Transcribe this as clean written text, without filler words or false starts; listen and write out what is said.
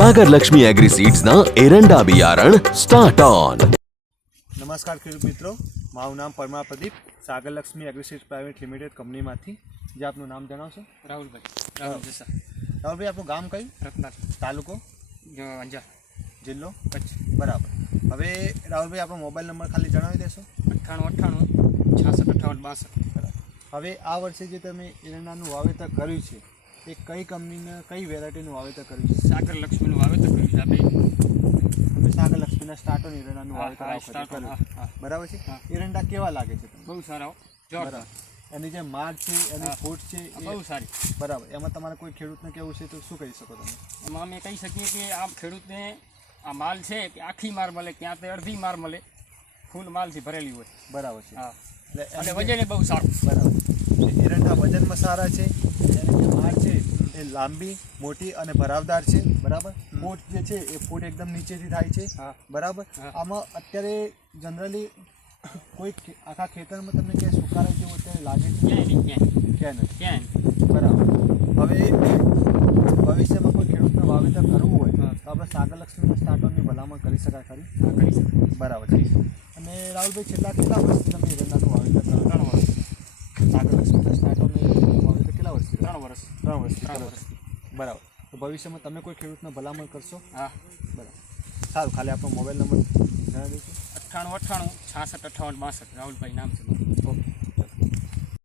सागर Lakshmi agri seeds ना एरंडा बियारण start on. नमस्कार खेडूत मित्रों, मारू नाम Parmar Pradeep, Sagar Lakshmi agri seeds private limited company में जे आपनु नाम जणावशो। राहुल जैसा राहुल भाई, आपनु गाम कયું? रत्नार तालुको जो अंजार जिल्लो कच्छ। बराबर। हवे राहुल भाई, आपनो मोबाइल नंबर खाली जणावी देशो। 98 66 58 62। बराबर। हवे आ वर्षे जे तमे एरंडानुं वावेतर कर्युं छे એ કઈ કંપનીના કઈ વેરાયટીનું વાવેતર કર્યું છે? सागर लक्ष्मी वावेतर कर्युं छे आपणे। તમે સાગર લક્ષ્મીના સ્ટાર્ટર એરંડાનું વાવેતર આ વખતે સ્ટાર્ટર, કર્યું, બરાબર છે? એરંડા કેવા લાગે છે તમને? बहु सारा जोरदार, બરાબર। એની જે માર્ક છે, એની ફૂટ છે, એ बहु सारी। બરાબર। એમાં તમારે કોઈ ખેડૂતને કેવું છે તો શું કહી શકો તમે? એમાં અમે કહી શકીએ કે આ ખેડૂતને આ માલ છે કે આખી માર મળે, ક્યાં તો અડધી માર મળે, ફૂલ માલથી ભરેલી હોય। બરાબર છે। હા, એટલે અને વજન બહુ સારું। બરાબર। એરંડા વજનમાં સારા છે, એની જે માળ છે એ લાંબી, મોટી અને ભરાવદાર છે, બરાબર। ફૂટ જે છે એ ફૂટ એકદમ નીચેથી થાય છે, હા, બરાબર। હા। આમાં અત્યારે જનરલી કોઈ આખા ખેતરમાં તમને ક્યાંય સુકારા જેવું અત્યારે લાગે છે? ક્યાંય નહીં, ક્યાં નથી, ક્યાંય નહીં। બરાબર। હવે ભવિષ્યમાં કોઈ ખેડૂતને વાવેતર કરવું હોય હા, તો આપણે સાગર લક્ષ્મીના સ્ટાર્ટરની ભલામણ કરી શકાય ખરી? હા, કરી શકાય। બરાબર છે। અને રાહુલભાઈ, છેલ્લા કેટલા વર્ષથી તમે એરંડાનું વાવેતર કરો? 3 વર્ષ, સાગર લક્ષ્મીના સ્ટાર્ટરનું વાવેતર કેટલા વર્ષથી? 3 વર્ષ, 3 વર્ષથી 3 કરો છો? વર્ષ। બરાબર। તો ભવિષ્યમાં તમે કોઈ ખેડૂતને ભલામણ કરશો? હા, બરાબર, સારું। ખાલી આપણો મોબાઈલ નંબર જણાવી દઈશું। 98 98 66 58 62। રાહુલભાઈ નામ છે મારું। ઓકે।